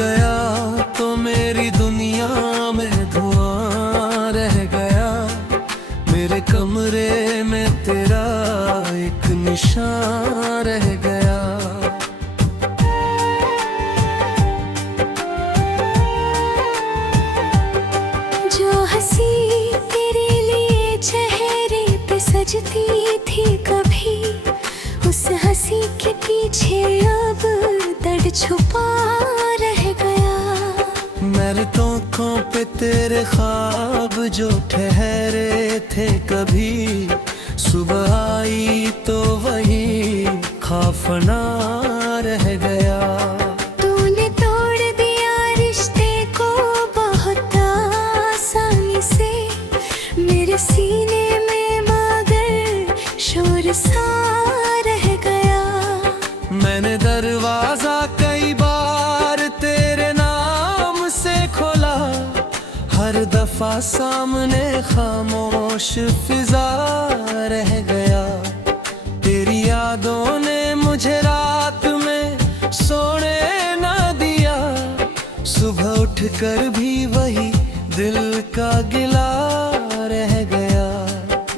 गया तो मेरी दुनिया में धुआं रह गया। मेरे कमरे में तेरा एक निशान रह गया। जो हंसी तेरे लिए चेहरे पे सजती थी कभी, उस हंसी के पीछे अब दर्द छुपा रह गया। मेरे आँखों पे तेरे ख्वाब जो ठहरे थे कभी, सुबह आई तो वही खाफना रह गया। तूने तोड़ दिया रिश्ते को बहुत आसानी से, मेरे सीने में मगर शोर सा रह गया। मैंने दरवाजा कई बार तेरे नाम से खोला, हर दफा सामने खामोश फिजा रह गया। तेरी यादों ने मुझे रात में सोने ना दिया, सुबह उठकर भी वही दिल का गिला रह गया।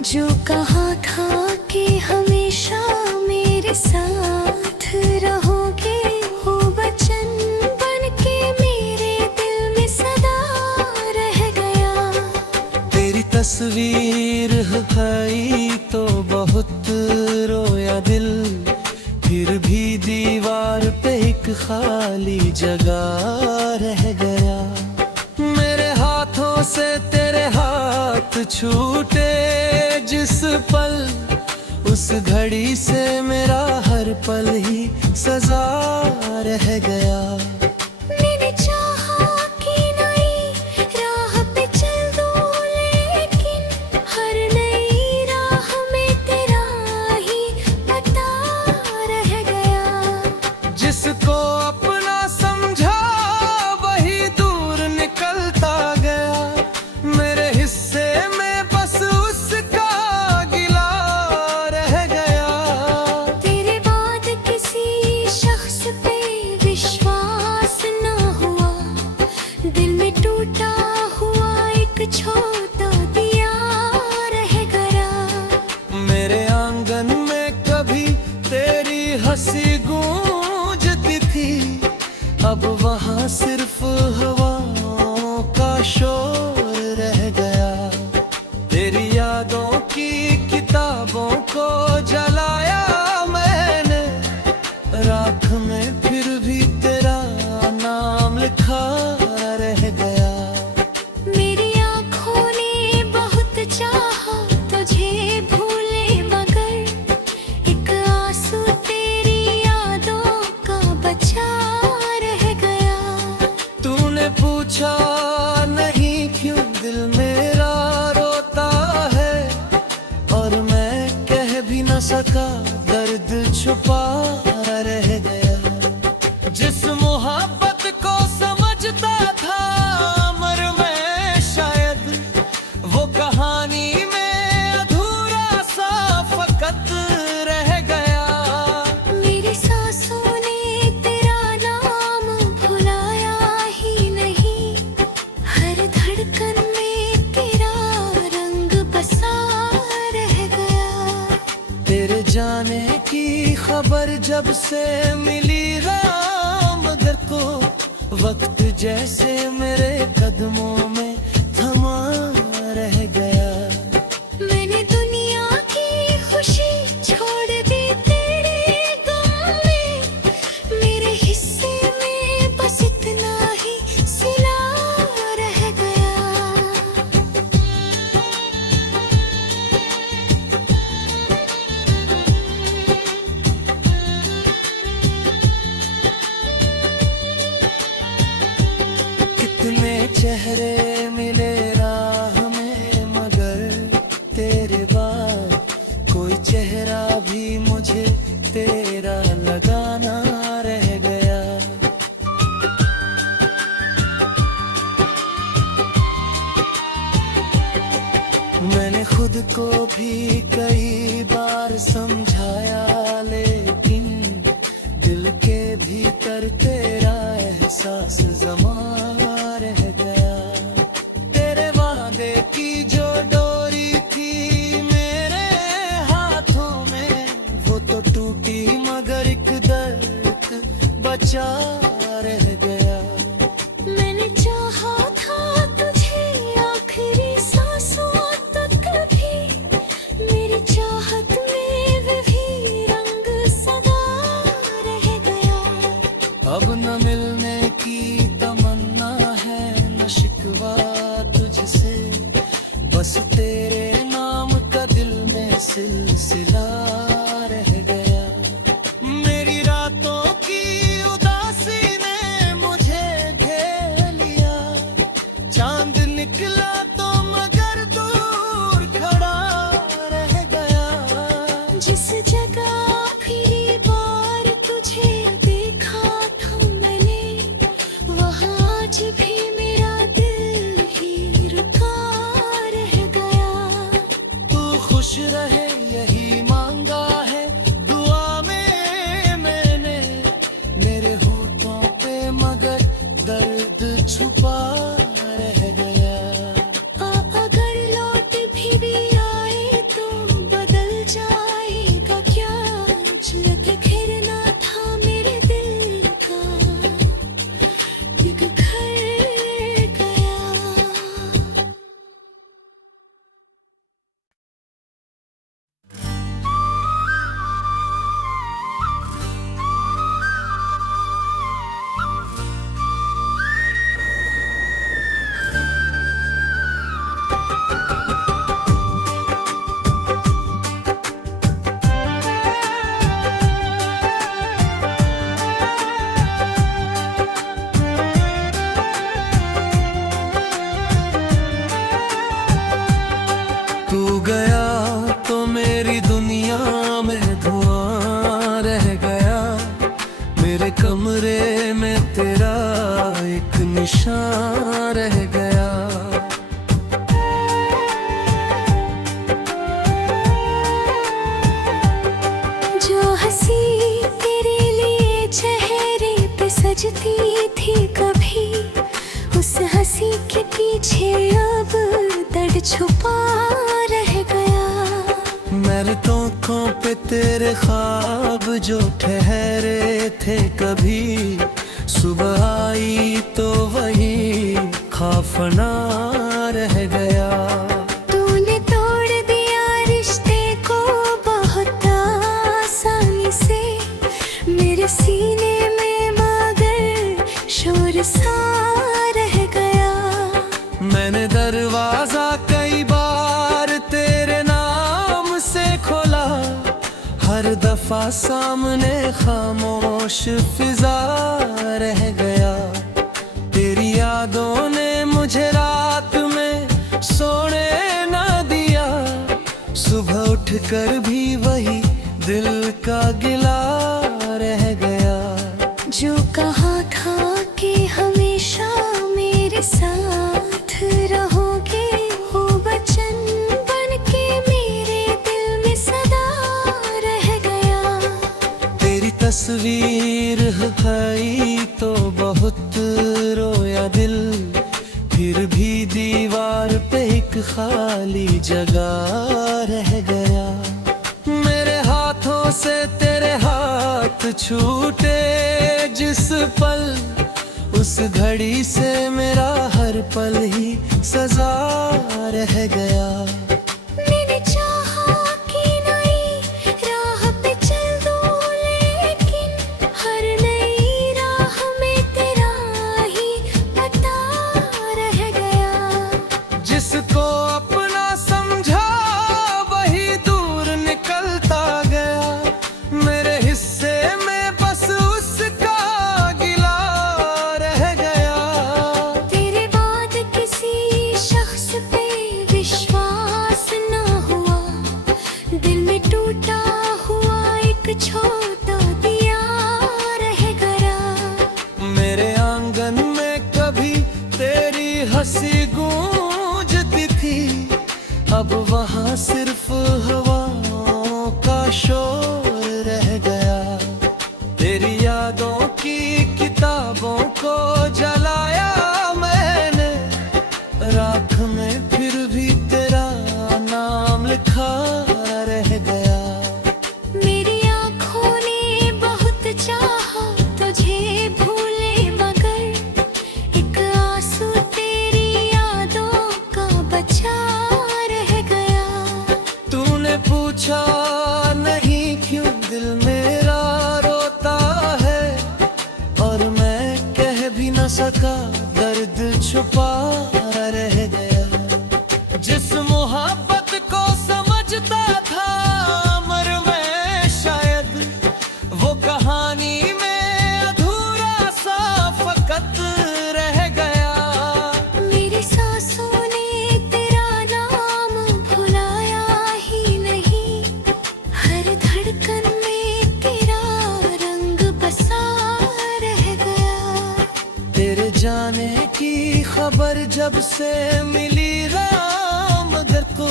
जो कहा था कि हमेशा मेरे साथ रहोगे, वो वचन बन के मेरे दिल में सदा रह गया। तेरी तस्वीर है तो बहुत रोया दिल, फिर भी दीवार पे एक खाली जगह रह गया। मेरे हाथों से तेरे हाथ छूटे जिस पल, उस घड़ी से मेरा हर पल ही सजा रह गया। मैंने चाहा कि नई राह पे चल दूं, लेकिन हर नई राह में तेरा ही पता रह गया। जिसको अपना समझा वही दूर निकलता गया, मेरे हिस्से में बस उसका गिला रह गया। तेरे बाद किसी शख्स पे विश्वास ना हुआ, दिल में टूटा हुआ एक छोटा दिया रह गया। मेरे आंगन में कभी तेरी हंसी गूंजती थी, अब वहाँ सिर्फ हवाओं का शोर रह गया। तेरी यादों की किताबों को जलाया मैंने, राख में फिर भी तेरा नाम लिखा रह गया। मेरी आँखों ने बहुत चाहा तुझे भूले, मगर एक आंसू तेरी यादों का बचा रह गया। तूने पूछा नहीं क्यों दिल मेरा रोता है, और मैं कह भी न सका दर्द छुपा रह गया। जिस मोहब्बत को समझता था अमर मैं शायद, वो कहानी में अधूरा सा फकत रह गया। मेरी सांसों ने तेरा नाम भुलाया ही नहीं, हर धड़कन में तेरा रंग बसा रह गया। तेरे जाने की खबर जब से मिली राम घर को, वक्त जैसे मेरे कदमों में थमा रह गया। मैंने दुनिया की खुशी छोड़ दी तेरे गम में, मेरे हिस्से में बस इतना ही सिला रह गया। कितने चेहरे मिले राह में, मगर तेरे बाद कोई चेहरा भी मुझे तेरा लगाना रह गया। मैंने खुद को भी कई बार समझाया, लेकिन दिल के भीतर तेरा एहसास एहसास जमा रह गया। तेरे वादे की जो डोरी थी मेरे हाथों में, वो तो टूटी मगर एक दर्द बचा रह गया। मैंने चाहा था तुझे आखिरी सांसों तक भी, मेरी चाहत में भी रंग सदा रह गया। अब न मिलने की तमन्ना है, न शिकवा तुझसे, बस तेरे नाम का दिल में सिलसिला रह गया। मेरी रातों की उदासी ने मुझे घेर लिया, चांद निकला तो मगर दूर खड़ा रह गया। जिस जगह आखिरी बार तुझे देखा था मैंने, वहाँ आज भी मेरा दिल ही रुका रह गया। तू खुश रहे यही मांगा है दुआ में मैंने, मेरे होठों पे मगर दर्द छुपा रह गया। अगर लौट भी आए तो बदल जाएगा क्या, झलक घिरना था मेरे दिल का एक घर गया। तू गया तो मेरी दुनिया में धुआं रह गया। मेरे कमरे में तेरा एक निशान रह गया। जो हंसी तेरे लिए चेहरे पे सजती थी कभी, उस हंसी के पीछे अब दर्द छुपा रह गया। मेरे आँखों पे तेरे ख्वाब जो ठहरे थे कभी, सुबह आई तो वही खाफना रह गया। तूने तोड़ दिया रिश्ते को बहुत आसानी से, मेरे सीने में मगर शोर सा रह गया। मैंने दरवाजा कई बार तेरे नाम से खोला, हर दफा सामने खामोश फिजा रह गया। तेरी यादों ने मुझे रात में सोने ना दिया, सुबह उठकर भी वही दिल का गिला रह गया। जो कहा था कि हमेशा मेरे साथ रहोगे, वो वचन बन के मेरे दिल में सदा रह गया। तेरी तस्वीर है तो बहुत रोया दिल, फिर भी दीवार पे एक खाली जगह रह गया। मेरे हाथों से तेरे हाथ छूटे जिस पल, उस घड़ी से मेरा हर पल ही सजा रह गया। मैंने चाहा कि नई राह पे चल दूं, लेकिन हर नई राह में तेरा ही पता रह गया। जिसको अपना समझा वही दूर निकलता गया, मेरे हिस्से में बस उसका गिला रह गया। तेरे बाद किसी शख्स पे विश्वास न हुआ, दिल में टूटा हुआ एक छोटा दिया रह गया। मेरे आंगन में कभी तेरी हंसी गूंजती थी, अब वहाँ सिर्फ हवाओं का शोर रह गया। तेरी यादों की किताबों को जलाया मैंने, राख में फिर भी तेरा नाम लिखा रह गया। मेरी आँखों ने बहुत चाहा तुझे भूले, मगर एक आंसू तेरी यादों का बचा रह गया। तूने पूछा नहीं क्यों दिल मेरा रोता है, और मैं कह भी न सका दर्द छुपा रह गया। जिस मोहब्बत को समझता था अमर मैं शायद, वो कहानी में अधूरा सा फकत रह गया। मेरी सांसों ने तेरा नाम भुलाया ही नहीं, हर धड़कन में तेरा रंग बसा रह गया। तेरे जाने की खबर जब से मिली मगर को,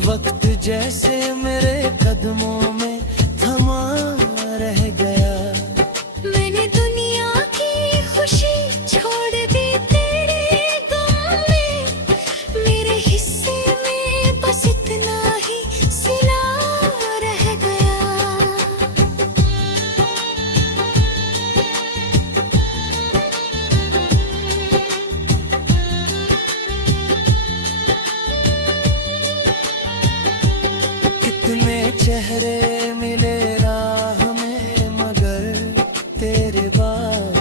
वक्त जैसे मेरे कदमों में थमा रह गया। मैंने दुनिया की खुशी छोड़ दी तेरे गम में, मेरे हिस्से में बस इतना ही सिला रह गया। कितने चेहरे मिले राह में, मगर तेरे बाद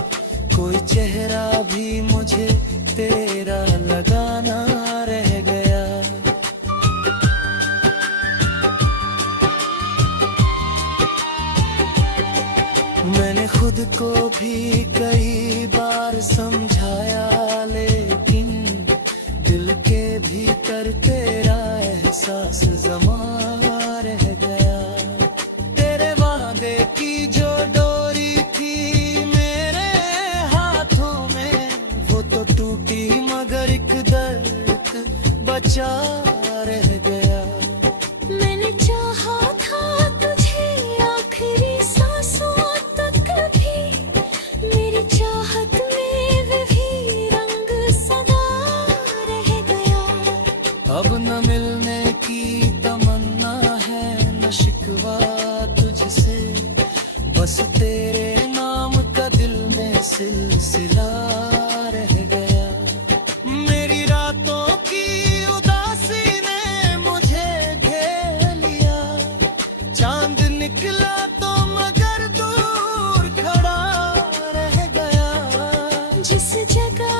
कोई चेहरा भी मुझे तेरा लगाना रह गया। मैंने खुद को भी कई बार समझाया, लेकिन दिल के भीतर तेरा एहसास जमा रह गया। तेरे वादे की जो डोरी थी मेरे हाथों में, वो तो टूटी मगर एक दर्द बचा रह गया। मैंने चाहा था तुझे आखिरी सांसों तक भी, मेरी चाहत में भी रंग सदा रह गया। अब न मिलने की तमन्ना है, न शिकवा तुझसे, बस तेरे नाम का दिल में सिलसिला रह गया। मेरी रातों की उदासी ने मुझे घेर लिया, चांद निकला तो मगर दूर खड़ा रह गया। जिस जगह